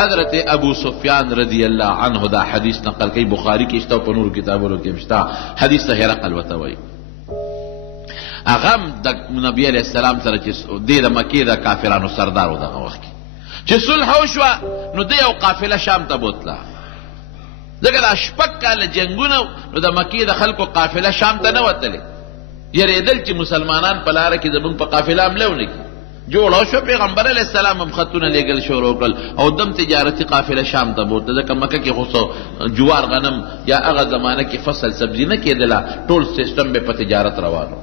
حضرت ابو سفیان رضی اللہ عنہ دا حدیث نقل کی، بخاری کی اشتا و نور کتابونو کی اشتا، حدیث تا هرقل وتوی. اغم د نبی علیہ السلام سره چې د مکې د کافرانو سردار و دغه وخت چې صلح وشوه، نو د یو قافله شام ته بوتله. ځکه دا شپږ کاله جنګونه، نو د مکې د خلکو قافله شام ته نه وتلې، یریدل چې مسلمانان په لاره کې زمونږ په قافله حمله ونه کړي. جوړه شو، پیغمبر علیہ السلام هم خطونه لیږل شروع کړل او دم تجارتي قافله شام ته بوته. ځکه مکه کې خو جوار غنم یا هغه زمانه کې فصل سبزي نه کېدله، ټول سیستم به په تجارت روانو.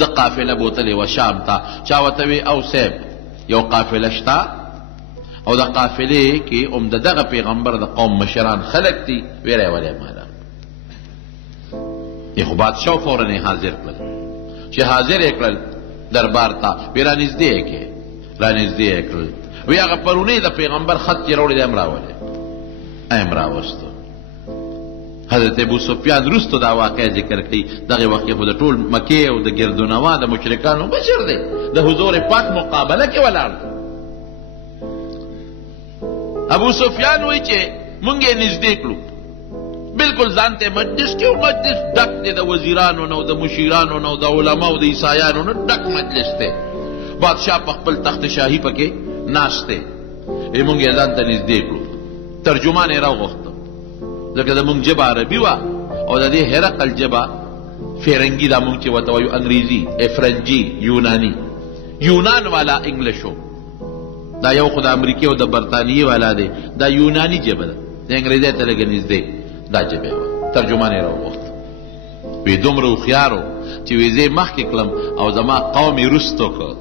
د قافله بوتلې و شام ته. چا ورته وی او صاحب یو قافله شته او د قافلې کې هم د دغه پیغمبر د قوم مشران خلک دي، ویری ولې مالا خو بادشاه فوراً یې حاضر کړل. چې حاضر یې کړل دربار ته، وی رانږدې یې کړل. وی هغه پرونی د پیغمبر خط چې راوړی دی ام راولې، ام راوستو. حضرت ابو سفیان رستو دا واقع ذکر کړي. دغه واقع خو د ټول مکې او د ګردونوا د مشرکانو بشر دی، د حضور پاک مقابله کې ولاړ. ابو سفیان وی چې مونږ یې نږدې کړو، بالکل ځان ته مجلس کې، او مجلس ډک دی د وزیرانو نه او د مشیرانو نه او د علماو د عیسایانو نه ډک مجلس دی. بادشاہ په خپل تخت شاهي پکې ناست دی. مونږ یې ځان ته نږدې کړو، ترجمان یې راوغوښته، ځکه زمونږ ژبه عربي وه او د دې هرقل ژبه فرنګي دا مونږ چې ورته وایو انګریزي، فرنجي، یوناني. یونان والا انګلیش و، دا یو خو د امریکې او د برطانیې والا دی، دا یوناني ژبه ده، د انګریزۍ ته لږه نږدې دا ژبه وه. ترجمان یې راوغوښته. وی دومره هوښیار و چې وی زه یې مخکې کړم او زما قوم یې رستو کړ.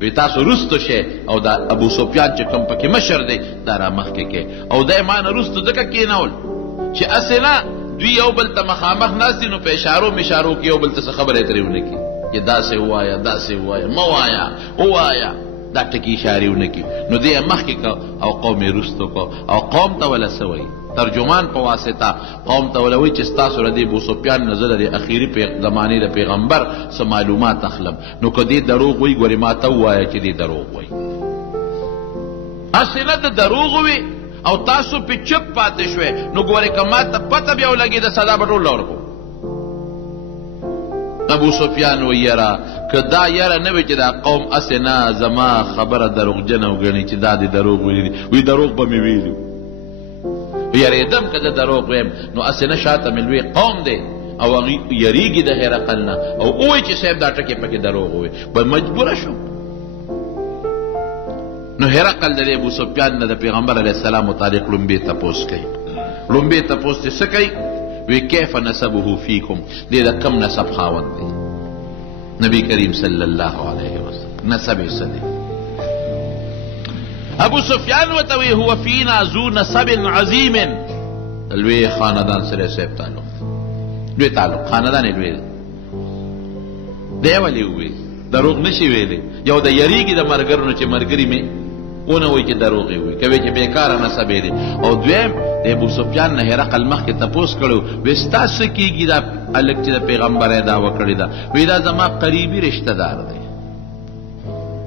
وی تاسو رستو شئ او دا ابو سفیان چې کوم پکې مشر دی دا را مخکې کې. او دی ما نه رستو ځکه کېنول چې هسې نه دوی یو بل ته مخامخ ناست دي، نو په اشارو مشارو کې یو بل ته څه خبره ترې ونه کړي چې داسې ووایه داسې ووایه مه وایه ووایه، دا ټکي اشارې ونه کړي. نو دی یې مخکې کړ او قوم یې رستو کړ. او قوم ته وله څه وایي؟ ترجمان په واسطه قوم ته وله وایي چې ستاسو له دې ابو سفیان نه زه د اخري زمانې د پیغمبر څه معلومات اخلم، نو که دې دروغ وایي ګورې ما ته ووایه چې دې دروغ وایي. هسې نه د دروغ وي او تاسو پې چپ پاتې شوې، نو ګورې که ما ته پته بیا ولګېده سزا به ټول له ورکو. ابو سفیان وایي یاره که دا یاره نه وي چې دا قوم هسې نه زما خبره دروغجنه وګڼي چې دا دې دروغ ویلي دي، وایي دروغ به مې ویلي یریدم که زه دروغ ویم، نو هسې نه شاته مې لوی قوم دی او هغوی یریږي د هرقل نه او ووایي چې صاحب دا ټکې پکې دروغ ووایي، به مجبوره شو. نو هرقل د ابو سفیان نه د پیغمبر علیه السلام متعلق لومبې تپوس کوي. لومبې تپوس چې څه کوي؟ وی کیف نسبه فیکم، دې د کم نسب خاوند دی؟ نبی کریم صلی الله علیه وسلم نسب یې څه دی؟ ابو سفیان ورته وی هو فینا ذو نسب عظیم، لوی خاندان سره صاحب تعلق، لوی تعلق، خاندان یې لوی دی. دی ولې ووایي دروغ نشي ویلی؟ یو د یریږي د ملګرو نه چې ملګري مې ونه وایي چې دروغ یې وایي، کوي چې بېکاره نسب یې دی. او دویم د ابو سفیان نه هرقل مخکې تپوس کړی وی ستا څه کېږي دا هلک چې د پیغمبر یې دعوه کړې ده؟ وی دا زما قریبي رشته دار دی،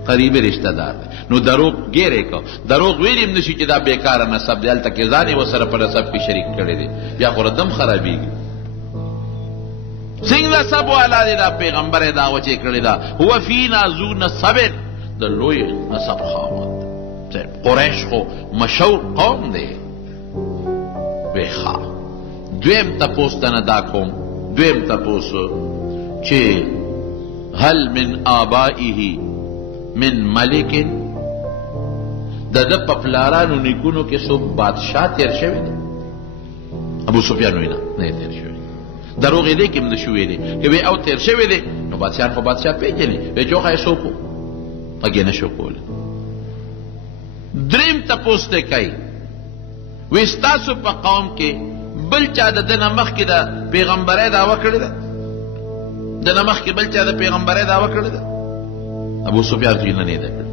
قریبي رشته دار دی. نو دروغ ګیرې که دروغ ویلی هم نشي چې دا بېکاره نسب دی، هلته کې ځان یې ورسره په نسب کې شریک کړی دی، بیا خو ردم خرابېږي. څنګه نسب والا دی دا پیغمبر یې دعوه چې کړې ده؟ هو فینا ذو نسب، د لوی نسب خاوند. قریش خو مشهور قوم دی. وی ښه دویم تپوس ته نه دا کوم، دویم تپوس چې هل من آبائه من ملک، د ده په پلارانو نیکونو کې څوک بادشاه تیر شوی دی؟ ابو سفیان وی نه یې تیر شوی. دروغ یې دی که هم نشو ویلی، که وی او تیر شوی دی نو بادشاهان خو بادشاه پېژني، وی چې وښایه څوک و غږ یې نشو کولی. دریم تپوس دی کوي، وی ستاسو په قوم کې بل چا د ده نه مخکې د پیغمبرۍ دعوه کړې ده؟ د نه مخکې بل چا د پیغمبرۍ دعوه کړې ده؟ ابو سفیان چې نه ده کړې،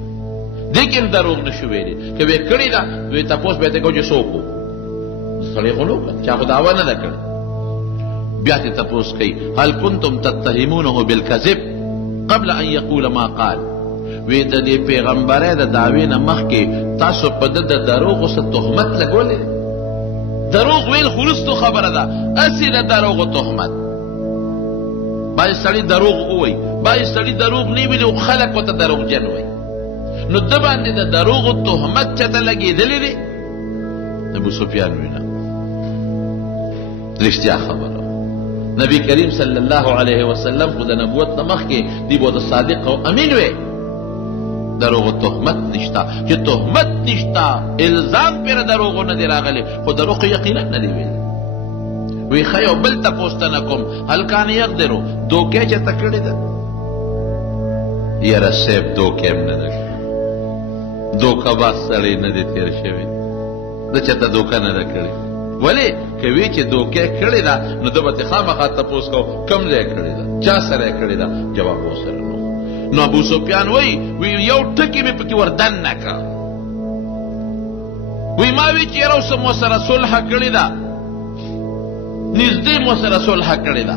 دې کې هم دروغ نشو ویلی. که وی کړې ده وی تپوس به یې ته کوو چې څوک و؟ سړی خو نه وکړه، چا خو دعوه نه ده کړې. بیا ته تپوس کوي هل کنتم تتهمونه بالکذب قبل ان یقول ما قال، وی د دې پیغمبرۍ د دعوې نه مخکې تاسو په ده د دروغو څه تهمت لګولی دروغ ویل خو وروستو خبره ده هسې د دروغو تهمت بعضې سړي دروغ ووایي بعضې سړي دروغ نه ویلي خو خلک ورته دروغجن وایي نو ده باندې د دروغو تهمت چاته لګېدلی دی ابو سفیان وینا رښتیا خبره نبی کریم صلی الله علیه وسلم خو د نبوت نه مخکې دی به د صادق او امین وی دروغو تهمت نشتا چې تهمت نشتا الزام پرې دروغو نه دی راغلی خو دروغ یقینا نه دی ویلی وی ښه یو بل تپوس ته نه کوم هل کان یقدرو دوکې چېرته کړې ده یاره صیب دوکې هم نه ده دوکه باز سړی نه دی تېر شوی ده چېرته دوکه نه ده کړې ولې که وی چې دوکې کړې ده نو ده به ترې خامخا تپوس کو کوم ځای کړې ده چا سره یې کړې ده جواب ورسره نو نو ابو سفیان وی یو ټکي مې پکې ور دننه کړه وی ما وی چې یاره اوس مو سره صلح کړې ده نږدې مو سره صلح کړې ده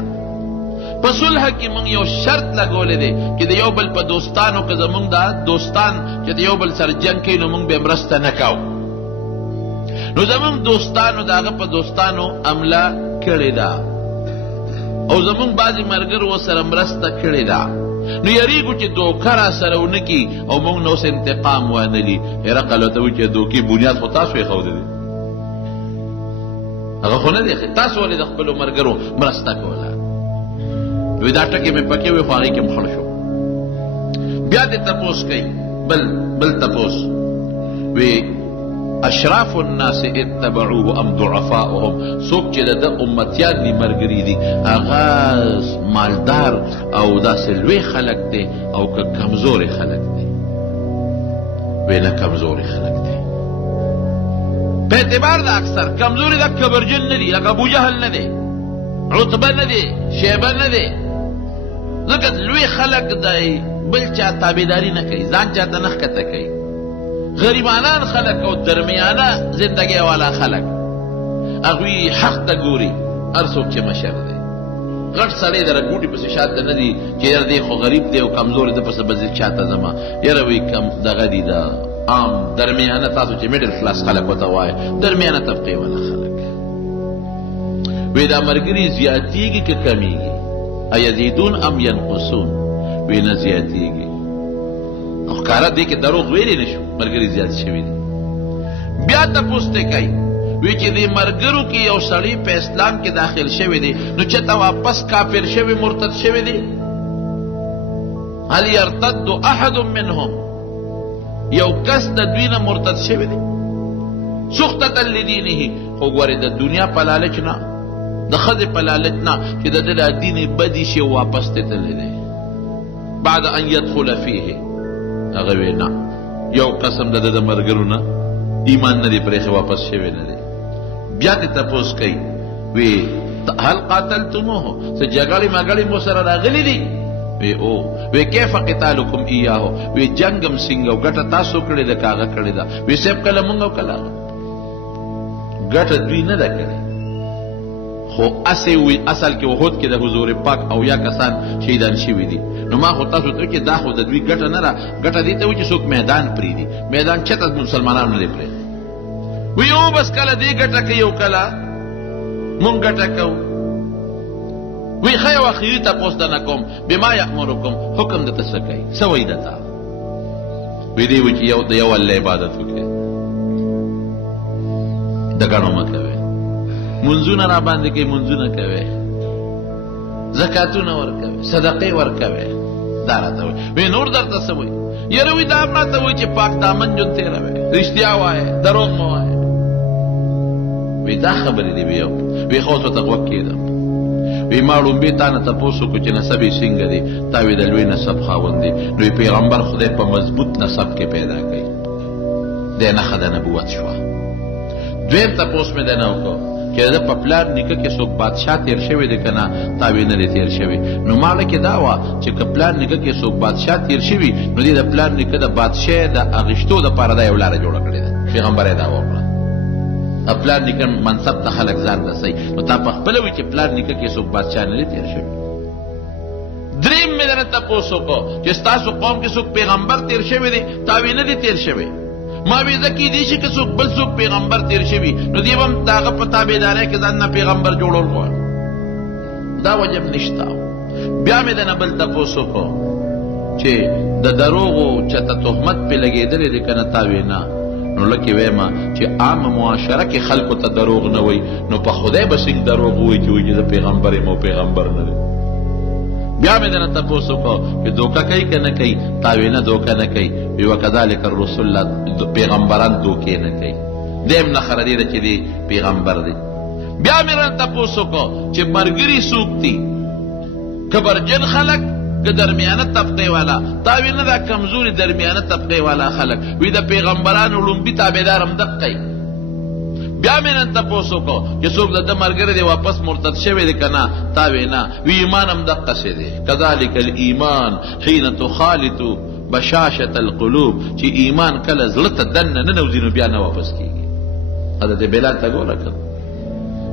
په صلح کې موږ یو شرط لګولی دی چې د یو بل په دوستانو که زموږ دا دوستان چې د یو بل سره جنګ کوي نو موږ به یې مرسته نه کوو نو زموږ دوستانو د هغه په دوستانو حمله کړې ده او زموږ بعضې ملګرو ورسره مرسته کړې ده نو یریږو چې دوکه را سره ونه کي او موږ نه اوس انتقام وانلي هرقل ورته وایي چې دوکې بنیاد خو تاسو ایښودلی هغه خو نه دی تاسو ولې د خپلو ملګرو مرسته کوله وی دا ټکې مې پکې وی خو هغې کې م خړ شو بیا دې تپوس کوي بل تپوس وی اشراف الناس اتبعوه ام ضعفاؤهم څوک چې د ده امتیان دي ملګري دي هغه مالدار او داسې لوی خلک دی او که کمزوري خلک دی وی نه کمزوري خلک دی په اعتبار د اکثر کمزوري دا کبرجن نه دي لکه ابوجهل نه دی عتبه نه دی شیبه نه دی ځکه لوی خلک دی بل چا تابعداري نه کوي ځان چاته نه ښکته کوي غریبانان خلک او درمیانه زندګۍ والا خلک هغوی حق ته ګوري هر څوک چې مشر دی غټ سړی دره ګوټي پسې شاته نه دي چې یاره دی خو غریب دی او کمزور ده پسې به زه چاته ځمه یاره وایي کم دغه دي د عام درمیانه تاسو چې میډل کلاس خلک ورته وایه درمیانه طبقې والا خلک وی دا ملګري زیاتېږي که کمیږي ایزیدون ام ینقصون وی نه زیاتېږي او ښکاره دی کې دروغ ویلی نه شو ملګري زیات شوي دي بیا تپوس ته کوي وی چې دې ملګرو کې یو سړی په اسلام کې داخل شوی دی نو چېرته واپس کافر شوی مرتد شوی دی هل یرتد احد منهم یو کس د دوی نه مرتد شوی دی سختة لدینه خو ګورې د دنیا په لالچ نه د ښځې په لالچ نه چې د ده له دین بدي شي واپس ته تللی دی بعد ان یدخل فیه هغه وی نه یو قسم د ده د ملګرو نه ایمان نه دی پرېښې واپس شوی نه دی بیا دې تپوس کوي وی هل قاتلتموه څه جګړې مګړې مو سره راغلي دي وی او وی کیف قتالکم ایاهو وی جنګم څنګه او ګټه تاسو کړې ده که هغه کړې ده وی صاحب کله مونږ او کله هغه ګټه دوی نه ده کړې خو اسې وی اصل کې احد کې د حضور پاک او یا کسان شهیدان شوي دي نو ما خو تاسو ته چې دا خو د دوی ګټه نه ده ګټه دې ته وایي چې څوک میدان پرېږدي میدان چېرته مسلمانانو نه دی پرېږدي وی او بس کله دې ګټه کوي او کله مونږ ګټه کوو وی ښه یو اخري تپوس درنه کوم بما یامرکم حکم درته څه کوي څه وایي درته وی دې وایي چې یو د یو الله عبادت وکړئ د ګڼو مه کوئ منځونه را باندې کوي منځونه کوئ زکاتونه ورکوئ صدقې ورکوئ دا راته وایي وی نور درته څه وایي یاره وی دا هم راته وایي چې پاک دامن ژوند تېروئ رښتیا وایه دروغ مه وایه وی دا خبرې دي وی خو اوس ورته غوږ کېدم وی ما ړومبې تا نه تپوس وکړو چې نسب یې څنګه دی تا وی د لوی نسب خاوند دی نو پیغمبر خدای په مضبوط نسب کې پیدا کوي دی نښه د نبوت شوه دویم تپوس مې دی نه وکړو چې د په پلار نیکه کې څوک بادشاه تېر شوی دی که نه تا وی نه دی تېر شوی نو ماړه کې دا وه چې که پلار نیکه کې څوک بادشاه تېر شوي نو دې د پلار نیکه د بادشاه د اغېشتو دپاره دا یو لاره جوړه کړې ده پیغمبر یې دا وکړه پلار نیکه منصب ته خلک ځان رسوي نو تا په خپله وایي چې پلار نیکه کې څوک بادشاه نه دی تېر شوی درېیم مې درنه تپوس وکړو چې ستاسو قوم کې څوک پیغمبر تیر شوی دی تا وی نه دی تیر شوی ما وی زه کیدای شي که څوک بل څوک پیغمبر تیر شوي نو دی به هم د هغه په تابعدارۍ کې ځان نه پیغمبر جوړول غواړي دا وجب نشته بیا مې دنه بل تپوس وکړو چې د دروغو چته تهمت پې لګېدلی دی که نه تا وی نه نو لکه ویمه چې عامه معاشره کې خلکو ته دروغ نه وی نو په خدای به څنګه دروغ ووایي چې وایي چې زه پیغمبر یم او پیغمبر نه دی بیا مې دنه تپوس وکړو چې دوکه کوي که نه کوي تا وی نه دوکه نه کوي وی وکذلک الرسول پیغمبران دوکې نه کوي دیم نخره دی ده چې دی پیغمبر دی بیا مې رانه تپوس وکړو چې ملګري څوک دي کبرجن خلک که درمیانه طبقه والا تا وی نه دا کمزوري درمیانه طبقه والا خلک وی د پیغمبرانو لومبي تابعدار هم دقی بیا مې نن تپوس وکړو چې څوک د ده ملګری دی واپس مرتد شوی دی که نه تا وی نه وی ایمان هم دقسې دی کذلک الایمان حین تخالط بشاشة القلوب چې ایمان کله زړه ته دننه ننوځي نو بیا نه واپس کېږي حضرت بلال ته ګوره که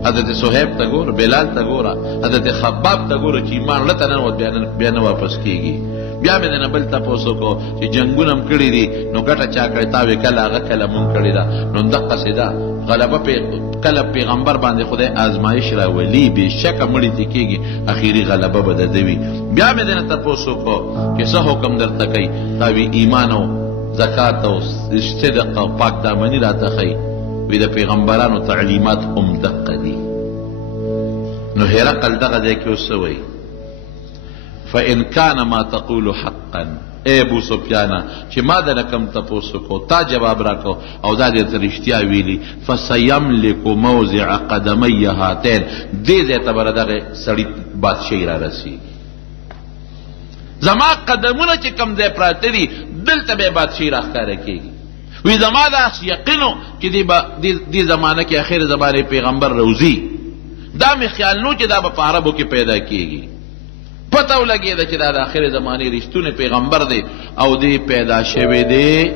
حضرت صہیب ته ګوره بلال ته ګوره حضرت خباب ته ګوره چې ایمان زړه ته ننوت بیا نه واپس کېږي بیا مې د نه بل تپوس وکړو چې جنګونه هم کړي دي نو ګټه چا کړې تا وې کله هغه کله مونږ کړې ده نو دقسې ده غلبه کله پیغمبر باندې خدای آزمایش راولي بېشکه مړي دې کېږي اخري غلبه به د ده وي بیا مې د نه تپوس وکړو چې څه حکم درته کوي تا وی ایمان او زکات او صدق او پاک دامني راته ښیي وی د پیغمبرانو تعلیمات هم دقه دي نو هرقل دغه ځای کې اوس څه وایي فإن كان ما تقول حقا اے ابو سفیانا چې ما د کم تپوس وکړو تا جواب راکړو او دا دې ته رښتیا ویلي فسیملک موضع قدمی هاتین دې ځای ته به دغه سړي بادشاهي را رسېږي زما قدمونه چې کم ځای پراته دي دلته به یې بادشاهي راښکاره کېږي وی زما دا یقینو چې دې زمانه کې اخر زمانه پیغمبر روزي دا مې خیال نو چې دا به په عربو کې پیدا کېږي پته ولګېده چې دا د آخر زمانې رښتونی پیغمبر دی او دی پیدا شوی دی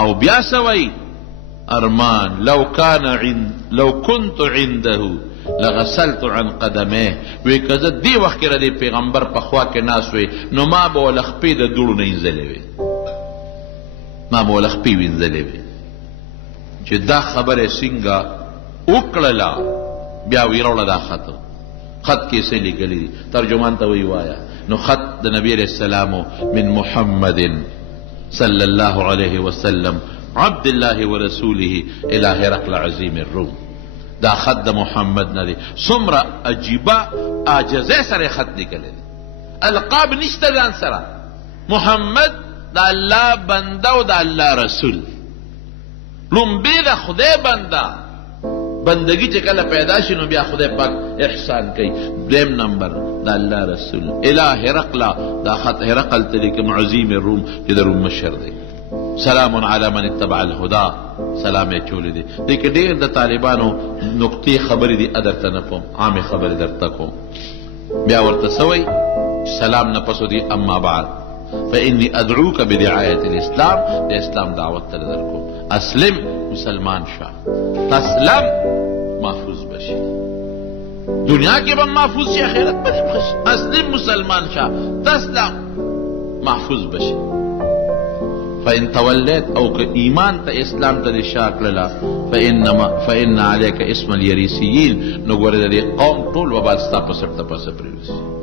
او بیا څه وایي ارمان لو كنت عنده لغسلت عن قدمه وی که زه دې وخت کې د پیغمبر په خوا کې ناست وی نو ما به وله خپې د دوړو نه اینځلې وې ما به وله خپې وینځلې وې چې دا خبره څنګه وکړله بیا وی راوړه دا خط کیسے لکلی دی ترجمان تا وی وایا نو خط دا نبی علیہ السلام من محمد صلی اللہ علیہ وسلم عبد اللہ ورسوله الى هرقل عظیم الروم دا خط دا محمد ندی سمرا عجیبا آجزے سر خط نکلی دی القاب نشتا دان سرا محمد دا اللہ بندہ و دا اللہ رسول لنبی دا خدای بندہ بندگی چې کله پیدا شي نو بیا خدای پاک احسان کوي دویم نمبر دا الله رسول اله هرقل دا خط هرقل ته لیکم عظیم الروم چې د روم مشر دی سلام علی من اتبع الهدى سلام یې چولی دی دې کې ډېر د طالبانو نقطې خبرې دي ادرته نه کوم عامې خبرې درته کوم بیا ورته څه وایي سلام نه پسو دی اما بعد فإني أدعوك بدعاية الإسلام د اسلام دعوت ته در کوم اسلم مسلمان شاه تسلم محفوظ بشی دنیا کې به محفوظ شي آخرت به دې خوشي اسلم مسلمان شاه تسلم محفوظ بشي فإن توليت او که ایمان ته اسلام ته دې شا کړله فإن عليك اسم اليريسيين نو ګوره د دې قوم ټول وبال ستا په سر ته پسه پرېوځي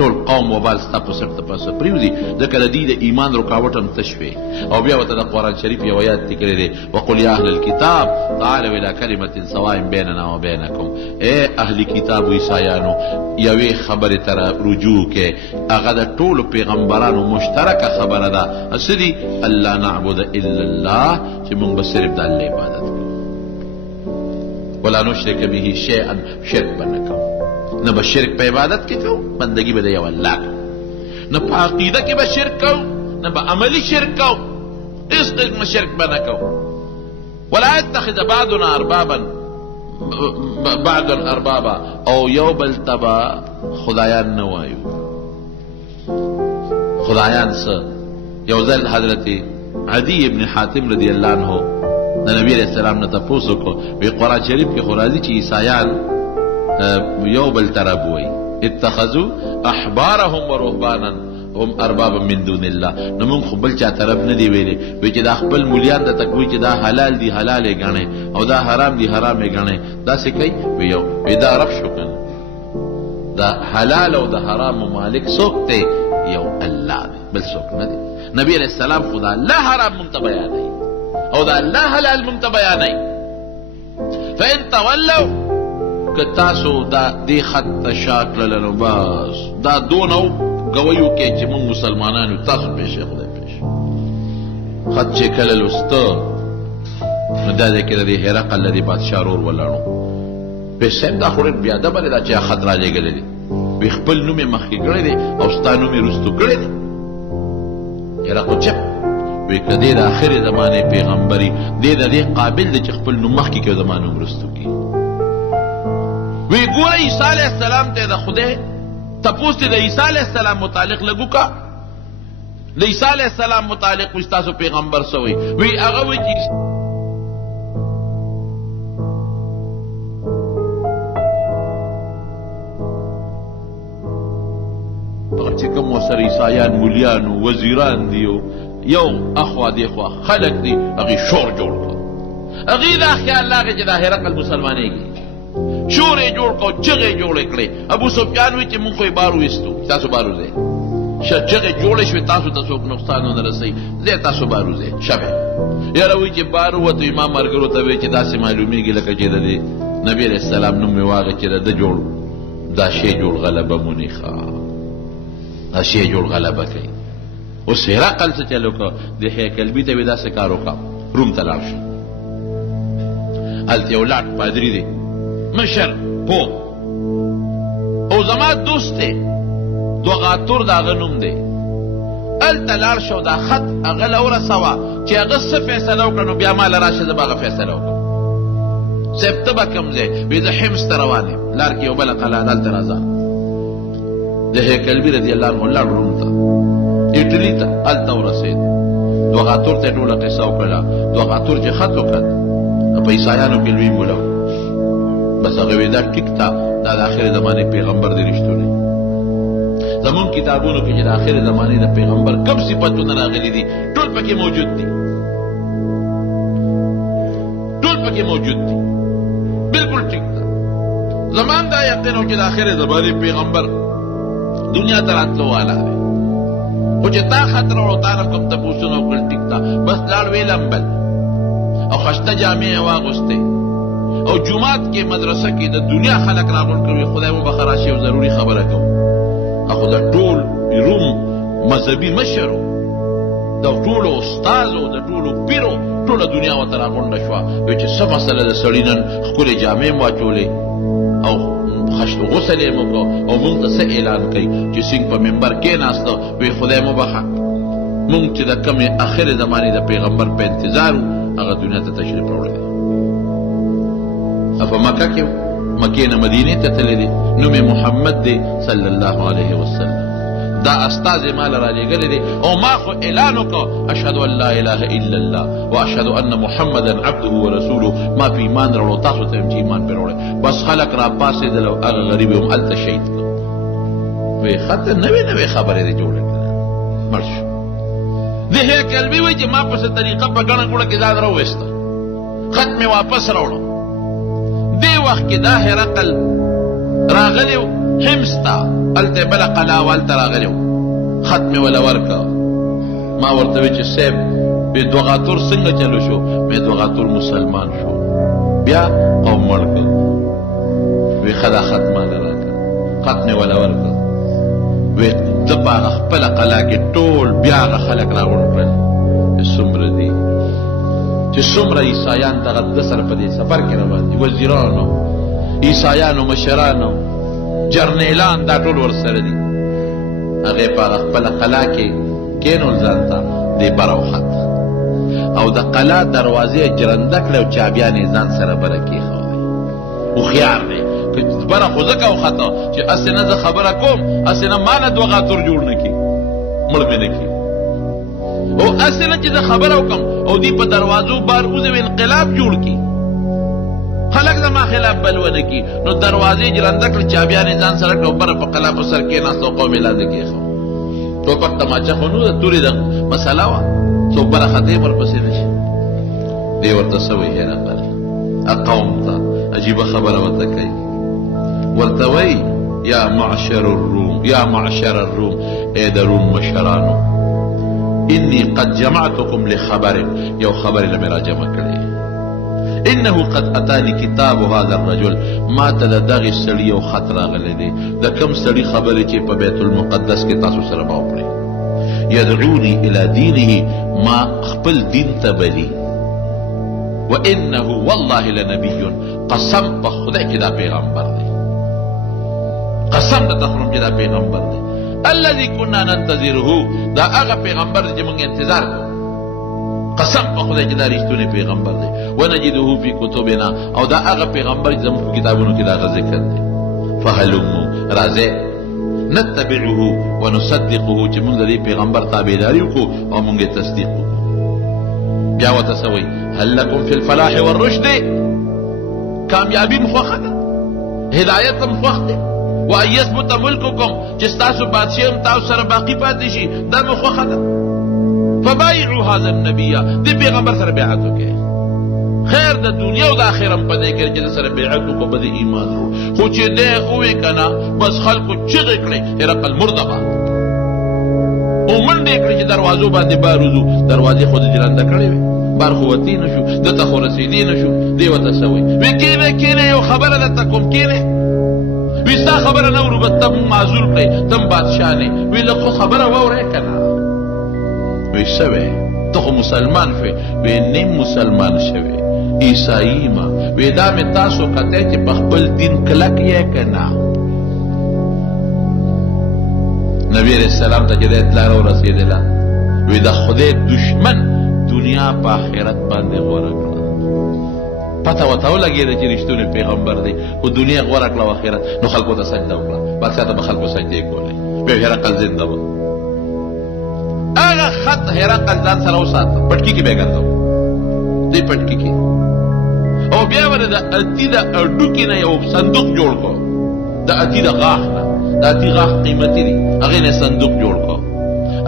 ټول قوم وبال ستا په سر ته پسه پرېوځي ځکه د دې د ایمان رکاوټ هم تش وي او بیا ورته د قرآن شریف یو آیات لیکلی دی وقل یا اهل الكتاب تعالوا الى کلمة سواء بیننا وبینکم اے اهل کتاب و عیسایانو یوې خبرې ته رجوع کې هغه د ټولو پیغمبرانو مشترکه خبره ده څه دي الله نعبد الا الله چې موږ به صرف د الله عبادت کوو ولا نشرک به شیئا شرک به نه کوو نه به شرک په عبادت کې کوو بندگی به د یو الله کوو نه په عقیده کې به شرک کوو نه به عملی شرک کوو هیڅ قسم شرک به نه کوو ولا يتخذ بعضنا اربابا او یو بل ته به خدایان نه وایو خدایان څه یو ځل حضرت عدی ابن حاتم رضی الله عنه د نبی علیہ السلام نه تپوس وکړو وی قرآن شریف کې خو راځي چې عیسایان یو بل ته رب وایي اتخذوا احبارهم ورهبانا هم اربابا من دون الله. نو مونږ خو بل چا طرف نه دی ویلې وی چې دا خپل مولیان د تکوي چې دا حلال دي حلال یې ګڼي او دا حرام دي حرام یې ګڼي. داسې کوي وی دا رب شو کنه. دا حلال او د حرام مالک څوک دی؟ یو الله دی، بل څوک نه دی. نبی علیہ السلام خدا الله حرام مونږ ته بیانوي او دا الله حلال مونږ ته بیانوي. فإن تولوا که تاسو دا دې خط ته شا کړله نو بس دا دونه گویو کې چې مونږ مسلمانانو تاسو پیښې خدای پیښ خط چې کله لسته نو دا دی کې د هرقل د بادشاه رور ولاړو په صاحب دا خو بیا د بل دا چې خط راځيګل دي وی خپل نوم یې مخکې کړی دی او ستا نوم یې وروستو کړی دی. هرقل چپ وی که دی د آخرې زمانې پیغمبري دی د دې قابل دی چې خپل نوم مخکې کړي او زما نوم وروستو کړي. وی ګوره عیسی علیه السلام ته د خدای تپوس ته د عیسی علیه السلام متعلق لګو کا د عیسی علیه السلام متعلق وی تاسو پیغمبر سوی وی هغه وی چې کوم وسره عیسایان مولیانو وزیران دیو یو اخوا دی خوا خلق دی هغه شور جوړ کړ. هغه دا خیال لاغه چې د هرقل مسلمانېږي شور یې جوړ کړ چغې جوړې کړې. ابو سفیان وی چې مونږ خو بارو وستو تاسو بارو ځئ چغې جوړې شوې تاسو ته څوک نقصان نه رسوي ځئ تاسو بارو ځئ شبه یاره وی چې بارو وته امام مرګرو ته وی چې داسې معلومیږي لکه چې د نبی علیہ السلام نوم مې واغه چې د جوړ دا شی جوړ غلبه مونیخه دا شی جوړ غلبه کوي. اوس هرقل څه چلو کو د هیکلبي ته داسې کار وکړه روم ته لاړ شو. هلته یو لاټ پادري دی مشر پو او زما دوست دی دوغاتور د هغه نوم دی. هلته لاړ شو دا خط هغه له ورسوه چې هغه څه فیصله وکړه نو بیا ما له راشه زه به هغه فیصله وکړم. صاحب ته به کوم ځای وی زه حمص ته روان یم لار کې یو بله قلعه ده هلته راځه. د هیکلبي رضی الله عنه لاړ روم ته ایټلي ته هلته ورسېد. دوغاتور ته یې ټوله قصه وکړه. دوغاتور چې خط وکړ په عیسایانو کې لوی مولا بس هغه وی دا ټیک تا دا د آخر زمانې پیغمبر دی رښتونی. زمون کتابونو کې چې د آخر زمانې د پیغمبر کم صفتونه راغلي دي ټول پکې موجود دي ټول پکې موجود دي بالکل ټیک تا. زمان دا یقین و چې د آخر زمانې پیغمبر دنیا ته راتلو والا دی خو چې تا خطر وړو تا نه کوم تپوسونه وکړل ټیک تا بس لاړ وی لمبل او خشته جامې یې واغوستې او جومات کې مدرسه کې د دنیا خلک راغونډ کړي. خدای مو بخښه راشي یو ضروري خبره کوم. هغه د ټول روم مذهبي مشر د ټولو استازو د ټولو پیرو ټوله دنیا ورته راغونډه شوه. وایي چې څه مسله د سړي نن ښکلې جامې م واچولې او خشت غسل یې م وکړو او مونږ ته څه اعلان کوي چې سینګ په ممبر کېناسته وایي خدای مو بخښه مونږ چې د کمې آخر زمانې د پیغمبر په انتظار وو هغه دنیا ته تشریف راوړی دی. په مکه کې مکې نه مدینې ته تللی دی نوم یې محمد دی صلی الله علیه وسلم. دا استازی ما له رالیږلی دی او ما خو اعلان وکړه اشهد ان لا اله الا الله واشهد ان محمدا عبده ورسوله. ما په ایمان راوړو تاسو ته چې ایمان پرې راوړی. بس خلک را پاڅېدل او هغه غریب هم هلته شهید کړ. وایي ښه نوې نوې خبرې دې جوړې کړه مړ شو. د هیکلبي وایي چې ما پسې طریقه په ګڼه ګوڼه کې ځان راوویسته خط مې واپس راوړو. دې وخت کې دا هرقل راغلی و حمص ته هلته بله قلعه وه هلته راغلی و خط مې وله ورکړه. ما ورته وی چې صاحب وی دوغاتور څنګه چلو شو؟ وی دوغاتور مسلمان شو بیا قوم مړ کړ. وی ښه دا خط ماله راکړه. خط مې وله ورکړه. وی زه په هغه خپله قلعه کې ټول بیا هغه خلک راغونډ کړل چې څومره دي چې څومره عیسایان دغه ده سره په دې سفر کې روان دي وزیرانو عیسایانو مشرانو جرنیلان دا ټول ورسره دي. هغې په هغه خپله قلعه کې کېنول ځان ته دې بره وخت او د قلعه دروازې جرنده کړې او چابیان یې ځان سره بره کېښودی. هوښیار دی که بره خو ځکه وخته چې هسې نه زه خبره کوم هسې نه ما نه دوغاتور جوړ نه کړي مړ مې نه کړي او هسې نه چې زه خبره وکړم او دوی په دروازو بار وځي انقلاب جوړ کړي خلق زما خلاف بلونه کی نو دروازې جرنده کړ چابیانې ځان سره کړ بره په قلا په سر کېناست او قوم یې لاندې کېښو ټوپک تماچه خو نو د تورې د مسله وه څوک بره خطې ورپسې نه شي دی ورته څه وایي هرقل قوم ته عجیبه خبره ورته کوي ورته وایي یا معشر الروم ای د روم مشرانو انی قد جمعتکم لخبر یو خبر لمې را جمع کړی انه قد اتانی کتاب هذا الرجل ما ته د دغې سړي یو خط راغلی دی د کوم سړي خبرې چې په بیت المقدس کې تاسو سره به وکړئ یدعوني الى دینه ما خپل دین ته بلي وانه والله لنبی قسم په خدای چې دا پیغمبر دی قسم د تخرم چې دا پیغمبر دی الذي كنا ننتظره دا هغه پیغمبر چې موږ انتظار کوو قسم په خدای چې دا رښتونی پیغمبر دی ونجده فی کتبنا او دا هغه پیغمبر چې زموږ په کتابونو کې دا هغه ذکر دی فهلموا راځئ نتبعه ونصدقه چې موږ د دې پیغمبر تابعداري وکړو او موږ یې تصدیق وکړو بیا ورته څه وایي هل لکم فی الفلاح والرشد کامیابي مو خوښه ده هدایت هم خوښ دی وان یثبت ملککم چې ستاسو بادشاهي هم تاسو سره باقي پاتې شي دا مو خوښه ده فبایعوا هذا النبي دې پیغمبر سره بیعت وکړئ خیر د دنیا او د آخرت هم په دې کې چې سره بیعت وکړو په دې ایمان وروړو خو چې دی ووایي که نه بس خلکو چغې کړې هرقل مرده باد او منډې کړې چې دروازو باندې بار وځو دروازې خو د جرنده کړې وې بار خو وتې نه شو دته خو رسېدې نه شو دی ورته څه وایي وی کېنه یو خبره درته کوم کېنه وی ستا خبره نه ورو به ته مونږ معذور کړې ته هم بادشاه نه وی لږ خو خبره واورئ که نه وی څه وی ته خو مسلمان شوې وی نیم مسلمان شوې عیسائی ما وی دا مې تاسو کتی چې په خپل دین کلک یې که نه نبی علیہ السلام ته چې د اطلاع راورسېدله وی د خدای دشمن دنیا په آخرت باندې غوره کړه پته ورته ولګېده چې رښتونی پیغمبر دی خو دنیا غوره کړه او آخرت نو خلکو ته سجده وکړه بادشاه ته به خلکو سجدې کولې بیا هرقل زنده و هغه خط هرقل ځان سره وساته پټکي کې به یې ګرځو دې پټکي کې او بیا ورته د اتي د اډوکې نه یو صندوق جوړ کړو د اتي د غاښ نه د اتي غاښ قیمتي دی هغې نه صندوق جوړ کړو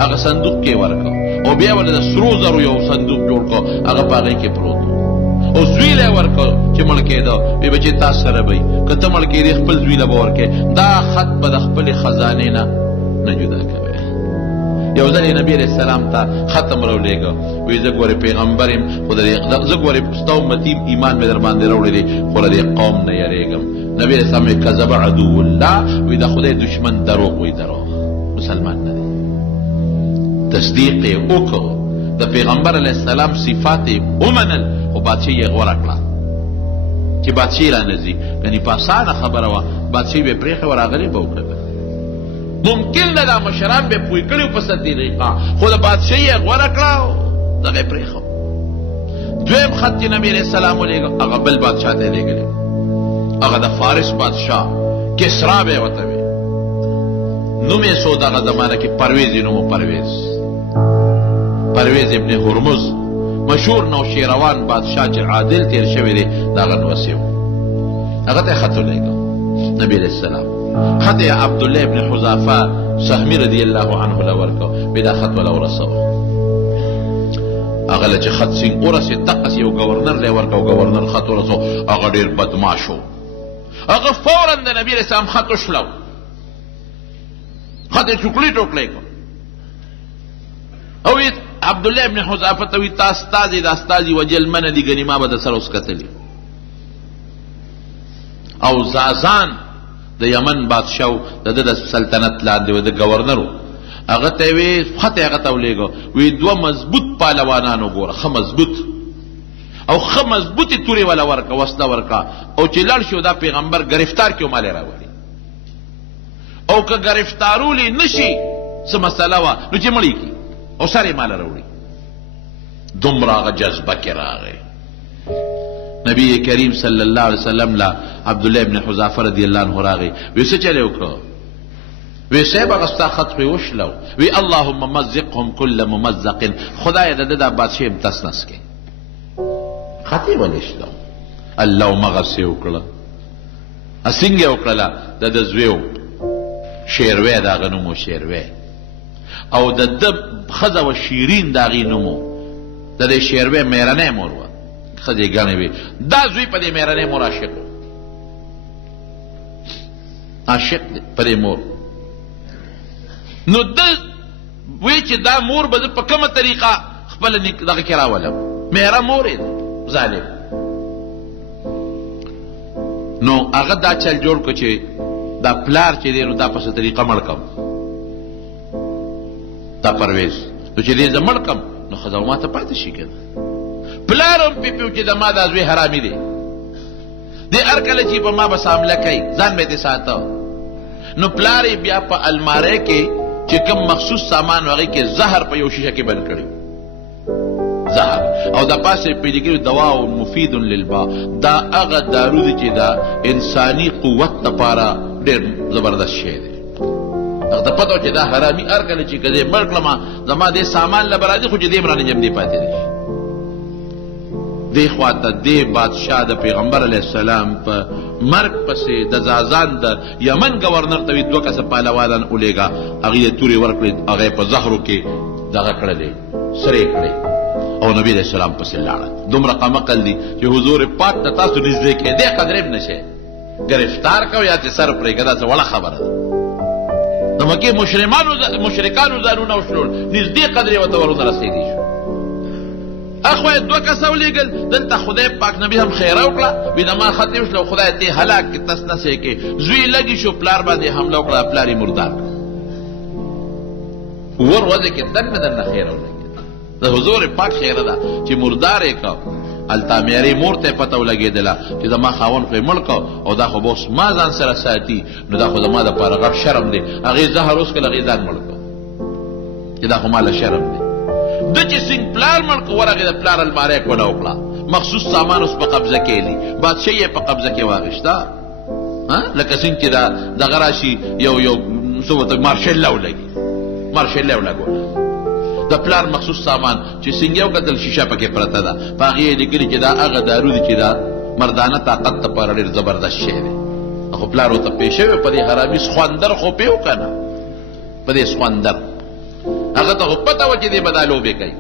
هغه صندوق کې ورکړو او بیا ورته د سرو زرو یو صندوق جوړ کړو هغه په هغې کې پروت و او زوی له یې ورکړو چې مړ کېده وی بچې تاسو سره به وي که ته مړ کېدې خپل زوی له به ورکې دا خط به د خپلې خزانې نه جدا کوې یو ځل یې نبي علیه السلام ته ختم راولېږه وی زه ګورې پیغمبر یم خو زه ګورې ستا امتي ایمان مې در باندې راوړی دی خو له دې قوم نه یېرېږم نبي علیه السلام وی کذب عدو الله وی د خدای دشمن دروغ وی دروغ مسلمان نه دی تصدیق یې وکړو د پیغمبر علیه السلام صفات یې ومنل خو بادشاهي یې غوره کړه چې بادشاهي رانځي یعنې په اسانه خبره وه بادشاهي به یې پرېښې وه راغلې به وکړه ممکن ده دا مشران به پوی کړي په صدیقه خو د بادشاهي یې غوره کړه او دغه یې پرېښه دویم خط چې نبي علیه السلام ولېږه هغه بل بادشاه ته یې لېږلی هغه د فارس بادشاه کسرا به یې ورته وي نوم یې سو دغه زمانه کې پرویز یې نوم پرویز ابن هرمز مشهور نوشیروان بادشاه چې عادل تیر شوی دی د هغه نوسې و هغه ته یې خط ولېږه نبي علیه السلام خط یې عبدالله ابن حذافه سهمي رضی الله عنه له ورکړه بیا دا خط وله ورسوه هغه له چې خط سینګ ورسېد دقسې یو ګورنر له یې ورکړه او ګورنر خط ورسو هغه ډېر بدماش و هغه فورا د نبي علیه السلام خط وشلو خط یې ټوکلې ټوکلې کړ او عبدالله ابن حذافه ته وی تا استازي د استازي وجل منه دي ګنې ما به د سره اوس کتلي او زازان د یمن بادشاه د د سلطنت لاندې و د ګورنرو هغه ته یې وی خط یې هغه ته ولېږه وی دوه مضبوط پهلوانان وګوره ښه مضبوط او ښه مضبوطې تورې وله ورکړه وسله ورکړه او چې لړ شو دا پیغمبر ګرفتار کړي او مال یې راولي او که ګرفتارولې نه شي څه مسله وه نو چې مړ یې کړي او سر یې ماله راوړي دومره هغه جذبه کې راغی نبی کریم صلی الله علیه وسلم له عبدالله ابن حذافه رضی الله عنه راغی وی څه چلی وکړه وی صاحب هغه ستا خط خو یې وشلو وی اللهم مزقهم کل ممزق خدای د ده دا بادشاه هم تس نس کړي خط یې ولې شلو الله مغسې وکړه. څنګه وکړله؟ د زوی شیروی د هغه نوم و شیروی، او د ده ښځه وه شیرین د هغې نوم و. د دې شیروی میرنۍ مور وه، ښځې ګڼې وې. دا زوی په دې میرنۍ مور عاشق و، عاشق دی په دې مور. نو ده وی چې دا مور به زه په کومه طریقه خپله دغه کې راولم، میره مور یې ظالم. نو هغه دا چل جوړ کړ چې دا پلار چې دی نو دا پسې طریقه مړ کړم، دا پرویز. نو چې دی زه مړ کړم نو ښځه ما ته پاتې شي که نه. پلار هم پیپیو چې د ما دا زوی حرامي دی، دی هر کله چې په ما بس حمله کوي ځان به یې ساته. نو پلار یې بیا په الماری کې چې کوم مخصوص سامان هغې کې زهر په یو شیشه کې بند کړي، زهر، او د پاسه یې پې لیکلي دواء مفید للبا، دا هغه دارو دی چې دا انساني قوت دپاره ډېر زبردست شی دی. هغه ته پته وه چې دا حرامي هر کله چې که زه مړ کړم زما دې سامان له به راځي، خو چې دې م رانه جمدې پاتې دی. دې خوا ته دې بادشاه د پیغمبر علیه السلام په مرګ پسې د زازان د یمن گورنر ته وي 2 کسه پهلوانان ولېږه، هغې یې تورې ورکړې، هغه یې په زهرو کې دغه کړلې، سرې کړې، او نبي علیه السلام پسې لاړه. دومره قمقل دي چې حضور پاک ته تاسو نږدې کېدې قدرې م نشئ، ګرفتار کوئ یا چې سر پرېږه، دا څه وړه خبره ده. د مکې مشرکانو ځانونه وشلول، نږدې قدرې ورته ورونه رسېدی شو. اخوا یې 2 کسه ولېږل، دلته خدای پاک نبي هم خیره وکړه، وي د ما خطې وشله، خدای ته یې هلاک کړي، تس نس یې کړي. زوی لږې شو، پلار باندې حمله وکړه، پلار یې مردار کړه. ور وځې کې دننه خیره ولګېده، د حضور پاک خیره ده چې مردار یې کړه. هلته میرې مور ته یې پته ولګېدله چې زما خاوند خو یې مړ کړ، او دا خو به اوس ما ځان سره ساتي، نو دا خو زما دپاره غټ شرم دی. هغې زهر وڅښل، هغې ځان مړ کړ چې دا خو ماله شرم دی. ده چې څنګه پلار مړ کړ، ورغې د پلار الماری یې کونه وکړه، مخصوص سامان اوس په قبضه کې دي، بادشاه یې په قبضه کې واخېسته. لکه څنګه چې دغه راشي یو څه ورته مارشل لا ولګي، مارشل لا ولګوله د پلار مخصوص سامان چې څنګه یې وکتل شیشه پکې پرته ده، په هغې یې لیکلي چې دا هغه دارو دي چې دا مردانه طاقت دپاره ډېر زبردست شی دی. خو پلار ورته پېښ شوی په دې حرامي سخوندر خو پې و که نه، په دې سخوندر هغه ته خو پته وه چې دې به دا لوبې کوي.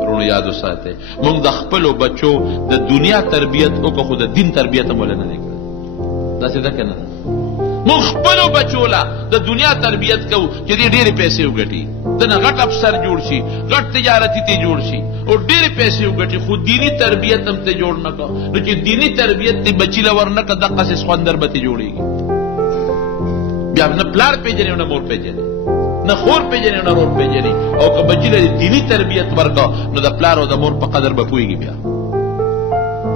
وروڼو یاد وساتئ، موږ د خپلو بچو د دنیا تربیت وکړو، خو د دین تربیت هم ولې نه دی کړی. داسې ده که نه؟ موږ خپلو بچو له د دنیا تربیت کوو چې دې ډېرې پیسې وګټي، دنه غټ افسر جوړ شي، غټ تجارتي ته جوړ شي، او ډېرې پیسې وګټي، خو دیني تربیت هم ته جوړ نه کړه. نو چې دیني تربیت دې بچي له ور نه کړه، دقسې سخوندر به ته جوړېږي. بیا نه پلار پېژنې او نه مور پېژنې، نه خور پېژنې نه رور پېژنې. او که بچي له دیني تربیت ورکړه نو د پلار او د مور په قدر به پوهېږي. بیا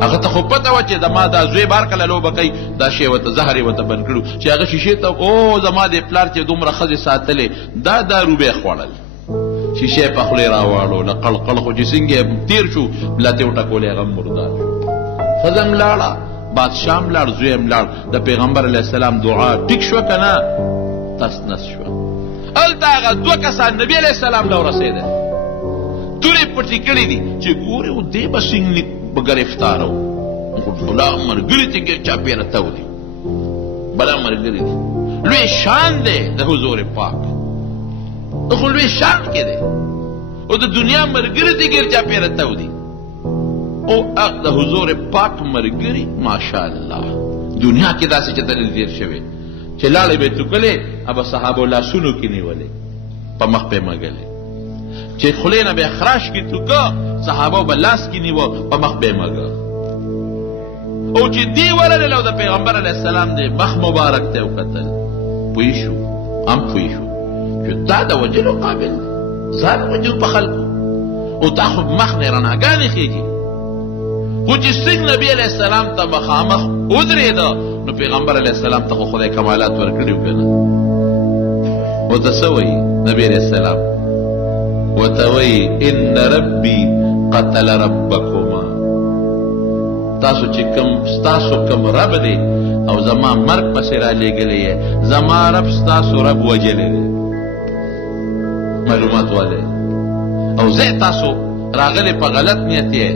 هغه ته خو پته وه چې زما دا زوی بار کله لوبه کوي، دا شی ورته زهر یې ورته بند کړو، چې هغه شیشې ته او زما د پلار چې دومره ښځې ساتلې، دا دارو به یې خوړل، شیشې په خولې راواړو، له قړقړ خو چې څنګه یې تېر شو، لتې وټکولې، هغه هم مردار شو. ښځه هم لاړه، بادشاه هم لاړ، زوی هم لاړ. د پیغمبر علیه السلام دعا ټیک شوه که نه؟ تس نس شوه. هلته هغه 2 کسان نبي علیه السلام له ورسېدل، تورې پټې کړې دي چې ګورې و دې به څنګه به ګرفتاره و، بلا ملګري ته چاپېره ته دي، بلا ملګري دي، لوی شان دی د حضور پاک، خو لوی شان کې دی، او د دنیا ملګري ته ګیر چاپېره ته دي، او د حضور پاک ملګري ماشاءالله دنیا کې داسې چېرته نه تېر شوی چې لاړې به یې توکلې، به صحابو لاسونو کې نیولې، په مخ به یې مږلې، چې خولې نه به یې خراش کې توکه، صحابو به لاس کې نیوه، په مخ به یې مږه. او چې دی ورغلل او د پیغمبر علیه السلام د مخ مبارک ته یې وکتل، پوه شو، هم پوه شو چې دا د وجلو قابل دی، ځان وجل په خلکو، او دا خو مخ نه رڼاګانې خېږي. خو چې څنګه نبي علیه السلام ته مخامخ ودرېده، نو پیغمبر علیه السلام ته خو خدای کمالات ورکړي وو که نه؟ ورته څه وایي نبي علیه السلام؟ ورته وایي ان ربي قتل ربکما، تاسو چې ستاسو کوم رب دی او زما مرګ پسې رالیږلی یې، زما رب ستاسو رب وجلی دی. معلومات والی، او زه تاسو راغلی په غلط نیت یې،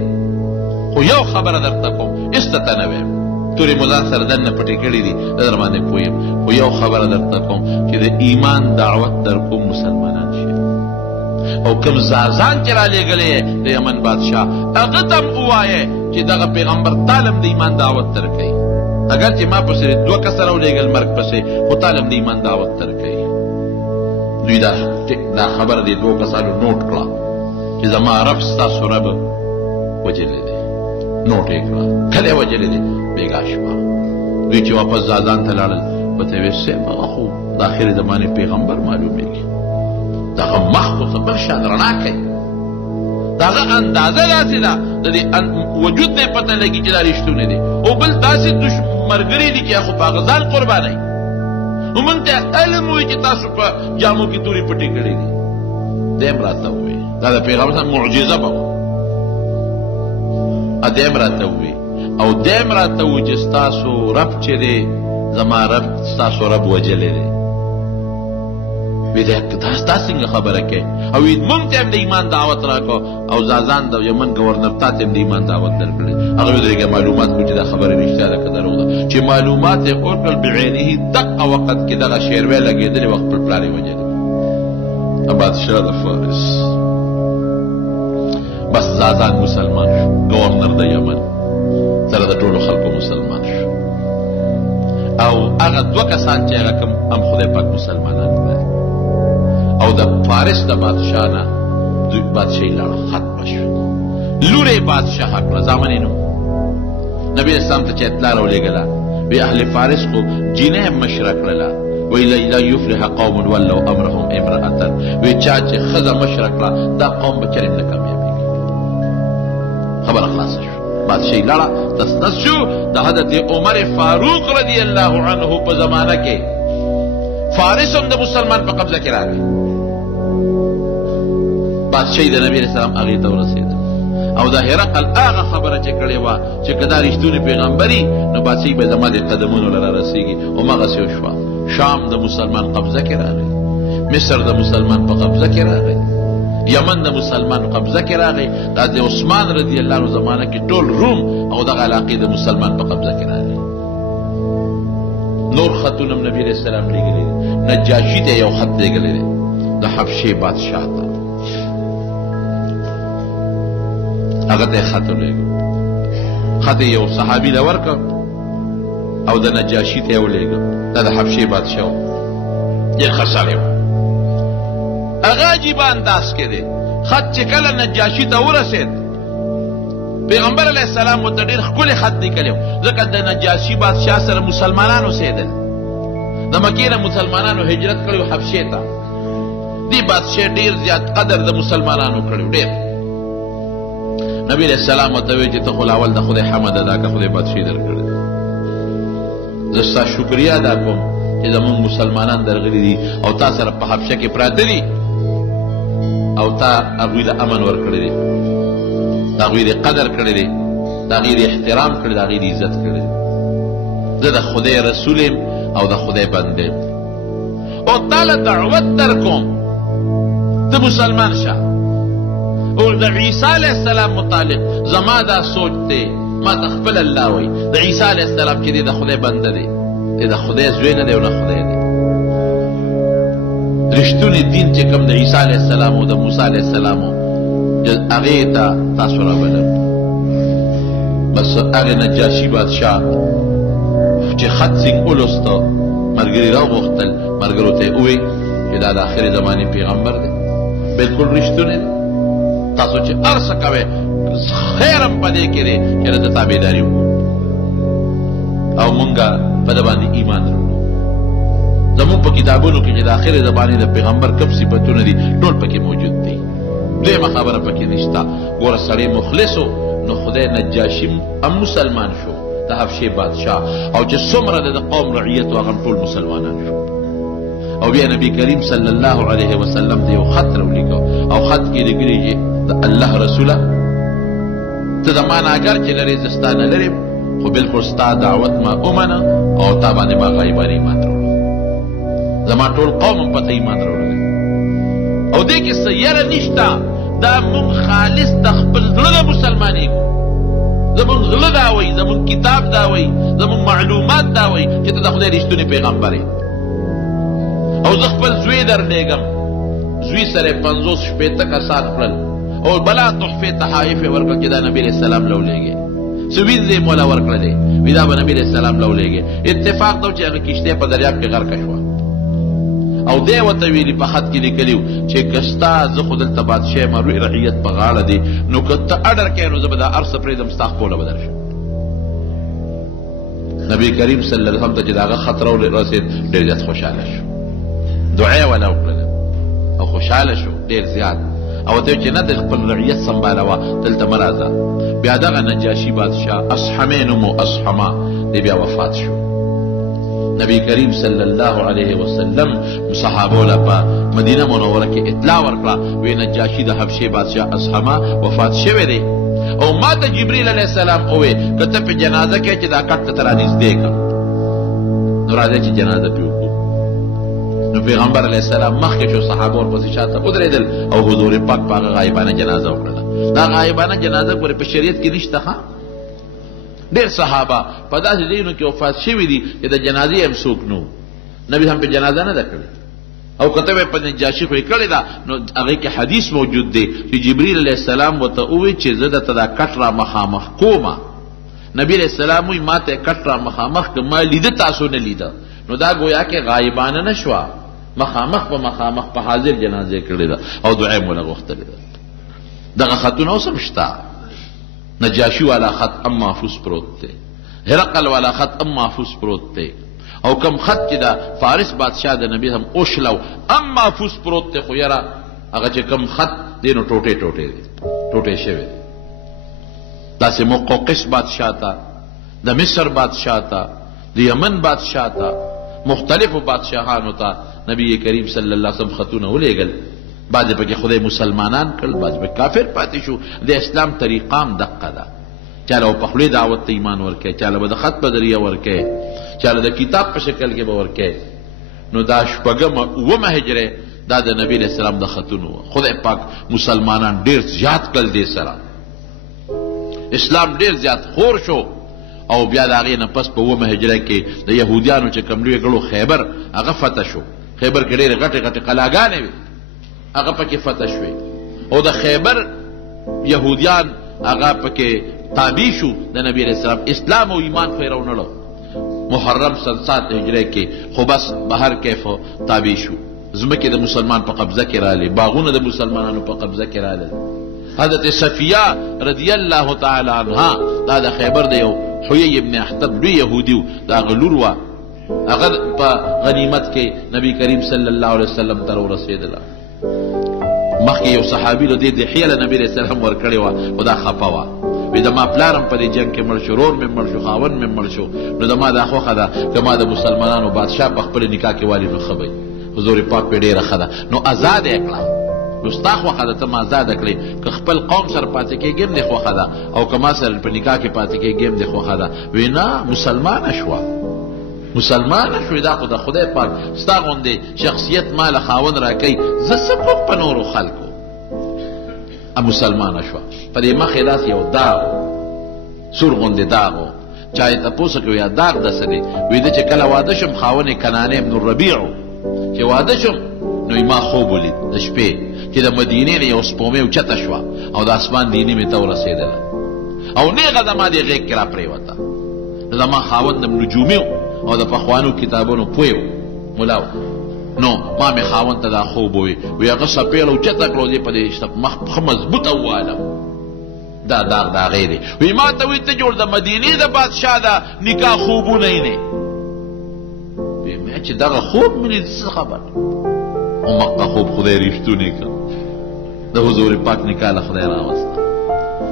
خو یو خبره درته کوم استته نه ویم تورې مو ځان سره دننه پټې کړي دي در باندې پوهیم خو یو خبره درته کوم چې د ایمان دعوت در کوم مسلمانان شي او کوم زازان چې رالېږلی د یمن بادشاه هغه ته هم ووایې چې دغه پیغمبر تعلم د ایمان دعوت درکوي اگر چې ما پسې 2 کسه راولېږل مرګ پسې خو تعلم د ایمان دعوت درکوي دوی دا خبره د 2 کسانو نوٹ کړه چې زما رب ستاسو رب وجلی دی نوٹ یې کړه کله یې وجلی دی بېګا شوه دوی چې واپس زازان ته لاړل ورته یې ویل صاحب هغه خو د آخرې زمانې پیغمبر معلومېږي دغه مخ خو څه بل شان رڼا کوي د هغه اندازه داسې ده د دې وجود نه پته لګي چې دا رښتونې دي او بل داسې ملګري دي چې خو په هغه ځان قربانوي نو موږ ته علم وایي چې تاسو په جامو کې تورې پټې کړې دي دیم راته ووایي دا د پیغمبر صاحب معجزه به وه دیم راته ووایي او دیم راته ووایي چې ستاسو رب چې دی زما رب ستاسو رب وجلی دی وی دا څنګه خبره کوي او موږ ته هم د ایمان دعوت راکړو او زازان د یمن ګورنر تا ته هم د ایمان دعوت درکړی هغه ودرېږه معلومات کړو چې دا خبره رښتیا ده که دروغ ده چې معلومات یې ورکړل بعینه دقه وخت کې دغه شیروی لګېدلې وه خپل پلار یې وجلی بادشاه د فارس بس زازان مسلمان شو ګورنر د یمن سره د ټولو خلکو مسلمان شو او هغه 2 کسان چې هغه کوم هم خدای پاک مسلمانان کړل او د فارس د بادشاه نه دوی بادشاهي لاړه ختمه شوه لور یې بادشاه کړه زامن یې نه نبي اسلام ته چې اطلاع راولېږله وی اهل فارس خو جینۍ هم مشره کړله وی لا یفلح قوم ولوا امرهم امرأة وی چا چې ښځه مشره کړه دا قوم به چرې نه کامیابېږي خبره خلاصه شوه بادشاهي لاړه تسنس شو د حضرت عمر فاروق رضی الله عنه په زمانه کې فارس هم د مسلمان په قبضه کې راغی بادشاهي د نبي علیه السلام هغې ته ورسېده او د هرقل هغه خبره چې کړې وه چې که دا رښتونې پیغمبري نو بادشاهي به زما د قدمونو له رارسېږي هماغسې وشوه شام د مسلمان قبضه کې راغی مصر د مسلمان په قبضه کې راغی یمن د مسلمان قبضه کې راغی دا د عثمان رضی الله عنه زمانه کې ټول روم او دغه علاقې د مسلمان په قبضه کې راغی نور خطونه هم نبي علیه السلام لېږلی دی نجاشي ته یو خط لېږلی دی د حبشې بادشاه ته هغه ته یې خط ولېږه خط یې یو صحابي له ورکړ او د نجاشي ته یې ولېږه دا د حبشې بادشاه و ډېر ښه سړی و هغه عجیبه انداز کې دی خط چې کله نجاشي ته ورسېد پیغمبر علیه السلام ورته ډېر ښکلی خط لیکلی و ځکه د نجاشي بادشاه سره مسلمانان اوسېدل د مکې نه مسلمانانو هجرت کړی و حبشې ته دې بادشاه ډېر زیات قدر د مسلمانانو کړی و ډېر نبی علیه السلام ورته ویل چې ته خو اول د خدای حمد ادا کړه خدای بادشاهي درکړې زه ستا شکریه ادا کوم چې زمونږ مسلمانان درغلي دي او تا سره په حبشه کې پراته دي او تا هغوی د امن ورکړی دی د هغوی د قدر کړی دی د هغوی د احترام کړی د هغوی د عزت کړی دی زه د خدای رسول یم او د خدای بنده یم او تا له دعوت در کوم ته مسلمان شه او د عیسی علیه السلام متعلق زما دا سوچ دی ما ته خپل الله وایي د عیسی علیه السلام چې دی د خدای بنده دی دی د خدای زوی نه دی او نه خدای دی رښتونی دین چې کوم د عیسی علیه السلام او د موسی علیه السلام هغې ته تاسو رابلم بس هغې نجاشي بادشاه چې خط سینګ ولوسته ملګري راوغوښتل ملګرو ته یې ووایي چې دا د آخرې زمانې پیغمبر دی بلکل رښتونی دی تاسو چې هر څه کوئ خیر هم په دې کې دی چې د تابعداري وکړو او مونږه په ده باندې ایمان راوړو زمونږ په کتابونو کې چې د آخرې زمانې د پیغمبر کوم صفتونه دي ټول پکې موجود دي دویمه خبره پکې نشته ګوره سړی مخلص و نو خدای نجاشي هم مسلمان شو د حبشې بادشاه او چې څومره د قوم رعیت و هغه ټول مسلمانان شو او بیا نبی کریم صلی الله علیه وسلم ته یو خط راولیکه او خط کې لیکلي چې د الله رسوله ته زما نه اګر چې لرې زه ستا نه لرې خو بلکل ستا دعوت ما ومنه او تا باندې ما غایبانه ایمان راوړو زما ټول قوم هم په ته ایمان راوړلی او دې کې څه یره نشته دا مونږ خالص د خپل زړه نه مسلمانېږو زمون غله دا وایي، زمون کتاب دا وایي، زمون معلومات دا وایي چې ته د خدای رښتونی پیغمبر یې. او زه خپل زوی درلېږم، زوی سره 50-60 کسان کړل او بلا تحفې تحایف یې ورکړل چې دا نبي علیه السلام له ولېږې. څه وینځ یې مولا ورکړلې، وي دا به نبي علیه السلام له ولېږې. اتفاق دا و چې هغه کښتۍ په دریاب کې غرقه شوه او دی ورته ویلي په خط کې لیکلي چې که ستا زه خو دلته بادشاه یم، لوی رعیت په غاړه دی، نو که ته اډر کوې نو زه به دا هر څه پرېږدم، ستا خپله به درشم. نبي کریم صلی الله علیه وسلم ته چې د هغه خط راورسېد ډېر زیات خوشحاله شو، دعا یې وله وکړله او خوشحاله شو ډېر زیات. او ورته چې نه د خپل رعیت سنبالوه، دلته مه راځه. بیا دغه نجاشي بادشاه اصحمې نوم و اصحما دی بیا وفات شو. نبی کریم صلی الله علیه وسلم صحابو له په مدینه منوره کې اطلاع ورکړه، وی نجاشي د حبشې بادشاه اصحما وفات شوی دی او ما ته جبریل علیه السلام ووی که ته په جنازه کې چې دا کټ ته رانږدې کړه نو راځئ چې جنازه پې وکړو. نو پیغمبر علیه السلام مخکې شو، صحابه ورپسې شاته ودرېدل او حضور پاک په هغه غایبانه جنازه وکړله. دا غایبانه جنازه ګورې په شریعت کې نشته. ښه ډېر صحابه په داسې ځایونو کې وفات شوي دي چې د جنازې هم څوک نو نبي هم په جنازه نه ده کړې، او که ته به په نجاشي خو یې کړې ده نو هغې کې حدیث موجود دی چې جبریل علیه السلام ورته ووایي چې زه درته دا کټ را مخامخ کومه. نبي علیه السلام وایي ما ته یې کټ را مخامخ که ما لیده تاسو نه لیده، نو دا گویا کې غایبانه نه شوه، مخامخ په مخامخ په حاضر جنازې کړې ده او دعا یې موله غوښتلې ده. دغه خطونه اوس هم شته. نجاشی والا خط ام محفوظ پروت تے، هرقل والا خط ام محفوظ پروت تے، او کم خط چې دا فارس بادشاہ د نبی هم اوشلو ام محفوظ پروت تے. خو یاره هغه چې کم خط دی نو ټوټې ټوټې دی، ټوټې شوی دی. داسې مقوقس بادشاہ ته، د مصر بادشاہ ته، د یمن بادشاہ ته، مختلفو بادشاهانو ته نبی کریم صلی الله علیه وسلم خطونه ولېږل. بعضې پکې خدای مسلمانان کړل، بعضې پکې کافر پاتې شو. د اسلام طریقام دقه ده، چاله به په خولې دعوت ته ایمان ورکوي، چاله به د خط په ذریعه ورکوي، چاله د کتاب په شکل کې به ورکوي. نو دا شپږمه اومه هجره دا د نبي علیه السلام د خطونو وه. خدای پاک مسلمانان ډېر زیات کړل دې سره، اسلام ډېر زیات خور شو. او بیا د هغې نه پس په اومه هجره کې د یهودیانو چې کوم لوی ګړو خیبر هغه فتح شو. خیبر کې ډېرې غټې غټې قلاګانې وې، هغه پکې فتح شوې او د خیبر یهودیان هغه پکې تابع شو د نبی علیه السلام. اسلام او ایمان خو یې راونړو محرم سن 7 هجرې کې، خو بس بهر کیف تابع شو. ځمکې د مسلمان په قبضه کې راغلې، باغونه د مسلمانانو په قبضه کې راغلل. حضرت صفیه رضی الله تعالی عنها دا د خیبر د یو حیی ابن اخطب لوی یهودي و، د هغه لور وه، هغه په غنیمت کې نبی کریم صلی الله علیه وسلم ته ورسېدله. مخکې یو صحابي له دې دحیه له نبي علیه السلام ورکړې وه، خو دا خفه وه، وی د ما پلار هم په دې جنګ کې مړ شو، رور مې مړ شو، خاوند مې مړ شو، نو د ما دا خوښه ده که ما د مسلمانانو بادشاه په خپله نکاح کې والي نو ښه به حضور پاک پې ډېره ښه ده. نو ازاده یې کړه، نو ستا خوښه ده ته ما ازاده کړې، که خپل قوم سره پاتې کېږې هم دې خوښه ده، او که ما سره په نکاح کې پاتې کېږې هم دې خوښه ده. وی نه مسلمانه شوه، مسلمانه شوې، دا خو د خدای پاک ستا غوندې شخصیت ما له خاوند راکوي، زه څه کوم په نورو خلکو. مسلمانه شوه، په دې مخ یې داسې یو داغ سور غوندې داغ و. چا یې تپوس کړو یا داغ داسې دی؟ وی ده چې کله واده شم خاوند یې کنانه ابن الربیع و، چې واده شم نو ما خوب ولید د شپې چې د مدینې نه یو سپومې اوچته شوه او د اسمان دیني مې ته ورسېدله او نیغه زما دې غېږ کې را پرېوته. زما خاوند نجومي او د پخوانو کتابونو پوه و، ملا و. نو ما مې خاوند ته دا خوب ووی، وی هغه څپېړه اوچته کړو، دې په دې مخ ښه مضبوطه ووالم، دا داغ د هغې دی. وی ما ته وی ته جوړ د مدینې د بادشاه د نکاح خوبونه یې نه. وی مې چې دغه خوب مې لید څه خبر، مقه خوب خدای رښتونی کړ، د حضور پاک نکاح له خدای راوسته.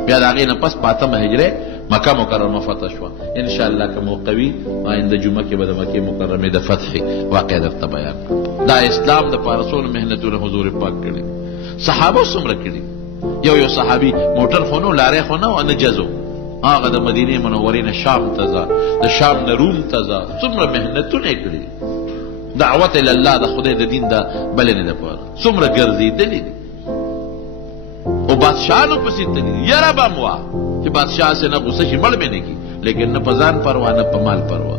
بیا د هغې نه پس 5 هجرې مکه مکرمه فتح شوه. انشاءالله که موقع وي آینده جمعه کې به د مکې مکرمې د فتح واقع درته بیان کړم. دا اسلام د پاره څونه محنتونه حضور پاک کړي، صحابه څومره کړي. یو صحابي موټر خو نو، لارې خو نه و، نه جزو، هغه د مدینې منورې نه شام ته ځه، د شام نه روم ته ځه، څومره محنتونه یې کړي. دعوت الله د خدای د دین د بلنې دپاره څومره ګرځېدلي دي او بادشاهانو پسې تللي دي. یره به م وه چې بادشاہ سے نه غصه شي مړ به نه کی لیکن نه په ځان پروا نه په مال پروا.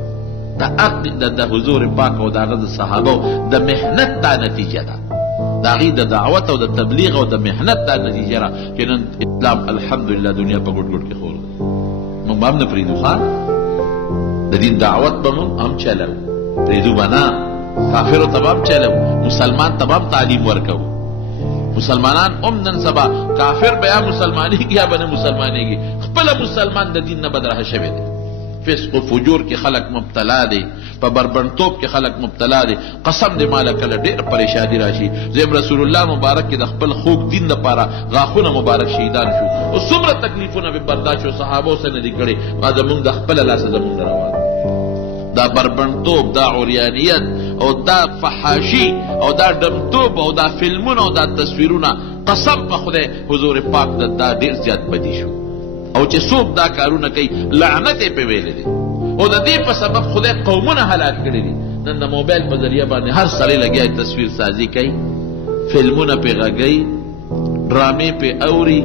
دا عقد د حضور پاک او د هغه د صحابه د محنت دا نتیجه ده، د هغې د دعوت او د تبلیغ او د محنت دا نتیجه ده چې نن اسلام الحمدلله دنیا په ګوټ ګوټ کې خور ده. موږ به هم نه پرېږدو ښه د دین دعوت به موږ هم چلو، پرېږدو به نه. کافرو ته به هم چلو، مسلمان ته به هم تعلیم ورکوو. مسلمانان هم نن سبا کافر به یا مسلمانېږي یا به نه مسلمانېږي، خپله مسلمان د دین نه بدرهه شوی دی. فسق و فجور کې خلق مبتلا دی، په بربنډتوب کې خلق مبتلا دی. قسم دې ماله کله ډېر پریشانی راشي. زم رسول الله مبارک کې د خپل خوږ دین لپاره غاښونه مبارک شهیدان شو او څومره تکلیفونه به برداشت شو، صحابو سره نه دي کړي. ما زمونږ د خپله لاسه زمونږ نه روان دا بربنډتوب، دا عریانیت او دا فحاشي او دا ډمتوب او دا فلمونه او دا تصویرونه، قسم په خدای حضور پاک دا ډېر زیات بدي شو. او چې څوک دا کارونه کوي لعنت یې پې ویلی دی او د دې په سبب خدای قومونه هلاک کړي دي. نن د موبایل په ذریعه باندې هر سړی لګیا تصویر سازي کوي، فلمونه پې غږوي، ډرامې پې اوري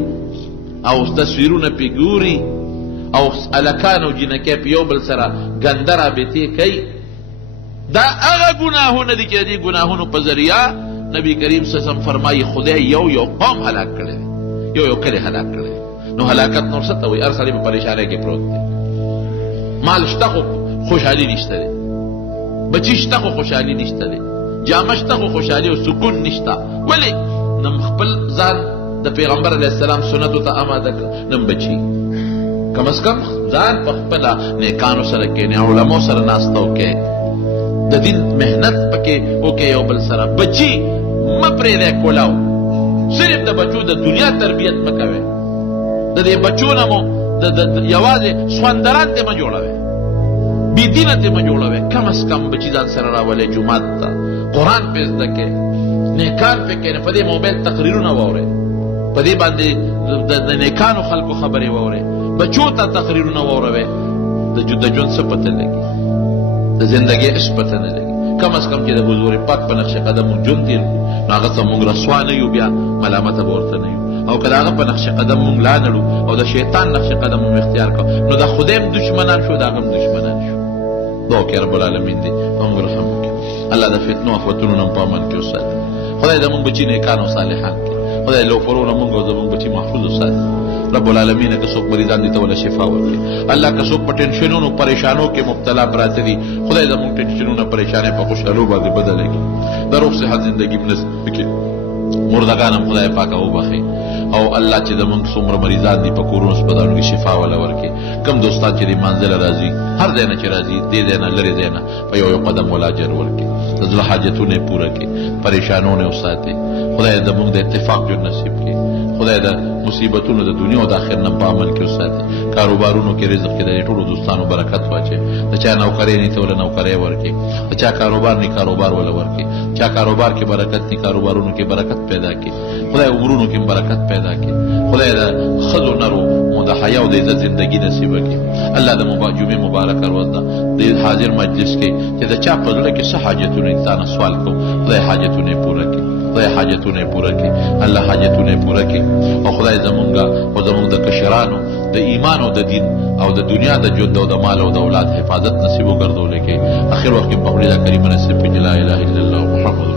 او تصویرونه پې ګوري او هلکان او جینکۍ په یو بل سره ګنده رابطې کوي. دا هغه ګناهونه دي چې د دې ګناهونو په ذریعه نبي کریم صلی الله علیه وسلم فرمایي خدای یو قوم هلاک کړی دی، یو کلی هلاک کړی دی. نو هلاکت نور څه ته وایي؟ هر سړی په پریشانۍ کې پروت دی. مال شته خو خوشحالي نشته دی، بچي شته خو خوشحالي نشته دی، جامه شته خو خوشحالي او سکون نشته. ولې؟ نم خپل ځان د پیغمبر علیه السلام سنتو ته اماده کړه، نم بچي کم از کم ځان په خپله نیکانو سره کښېنې، علماو سره ناسته وکړې، د دین محنت پکې وکړې یو بل سره. بچي مه پرېږدی کولاو، صرف د بچو د دنیا تربیت مه کوئ. د دې بچو نه مو یوازې سوندران ته مه جوړوئ، بې دینه ته مه جوړوئ. کم از کم بچي ځان سره راولئ جومات ته، قرآن پې زده کړئ، نیکان پې کښېنئ. په دې موبایل تقریرونه واورئ، په دې باندې د نیکانو خلکو خبرې واورئ، بچو ته تقریرونه واوروئ. د ژوند څه پته لګي، د زندګۍ هېڅ پته نه لګي. کم از کم چې د حضور پاک په نقش قدم مونږ ژوند تېر کړو نو هغه ته مونږ رسوا نه یو، بیا ملامته به ورته نه یو. او که د هغه په نقش قدم مونږ لا نړو او د شیطان نقش قدم مونږ اختیار کړو نو د خدای هم دشمنان شو، د هغه هم دشمنان شو. دعا وکړئ رب العالمین دې مونږ رحم وکړي، الله د فتنو افتونو نه په امان کې وساتي. خدای زمونږ بچي نیکان او صالحان کړي، خدای لوفرونه مونږ او زمونږ بچي محفوظ وساتي. رب العالمین که څوک مریضان دي ته ولا شفا ورکړي. الله که څوک په ټینشنونو پریشانو کې مبتلا پراته دي، خدای زموږ ټینشنونه پریشانۍ په خوشحالو باندې بدله کړي. د روغ صحت زندګي په نصیب کړي، مردگان هم خدای پاکه وبخي. او الله چې زموږ څومره مریضان دي په کورونو هسپتالونو کې شفا والا ورکړي. کم دوستان چې د منزله راځي، هر ځای نه چې راځي، دې ځای نه لرې ځای نه په یو قدم ولا اجر ورکړي، د زړه حاجتونه یې پوره کړي، پریشانونه یې وساتي. خدای زموږ د اتفاق ژوند نصیب کړي، خدای د مصیبتونو د دنیا او د آخرت نه په امن کې وساتي. کاروبارونو کې رزق کې د ټولو دوستانو برکت واچوي. د چا نوکرۍ نه ته ولا نوکرۍ ورکړي، د چا کاروبار نه کاروبار ولا ورکړي، چا کاروبار کې برکت نه کاروبارونو کې برکت پیدا کړي. خدای عمرونو کې برکت پیدا کړي. خدای د ښځو نرو د حیا او د عزت زندګي نصیب کړي. الله د جمعې مبارکه ورځ ده د حاضر مجلس کې چې د چا په زړه کې څه حاجتونه انسان سوال کوو، خدای حاجتونه یې پوره کړي، خدای حاجتونه یې پوره کړي، الله حاجتونه یې پوره کړي. او خدای زمونږه او زمونږ د کشرانو د ایمان او د دین او د دنیا د ژوند او د مال او د اولاد حفاظت نصیب وګرځولې کې. اخر وخت کې په خپل کریمه نصیب کړي. لا اله الا الله محمد